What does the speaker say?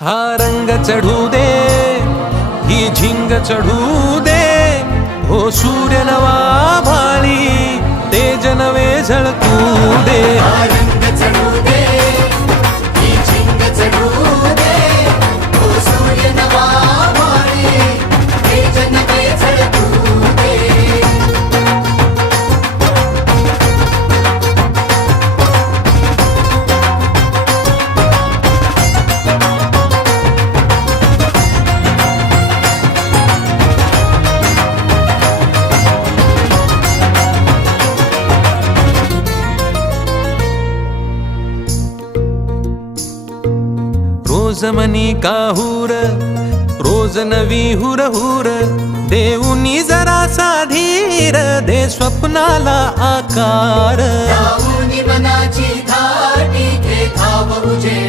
हा रंग चढू दे, ही झिंग चढू दे, हो सूर्य नवा भाळी तेज नवे झळकू दे. हा रंग चढू दे, ही झिंग चढू दे, हो सूर्य नवा भाळी तेज नवे झळकू दे. रोज मनी काहूर, रोज नवी हुर हुर, देऊनी जरासा धीर, दे स्वप्नाला आकार. लावून मनाची धाटी घे धाव उजेड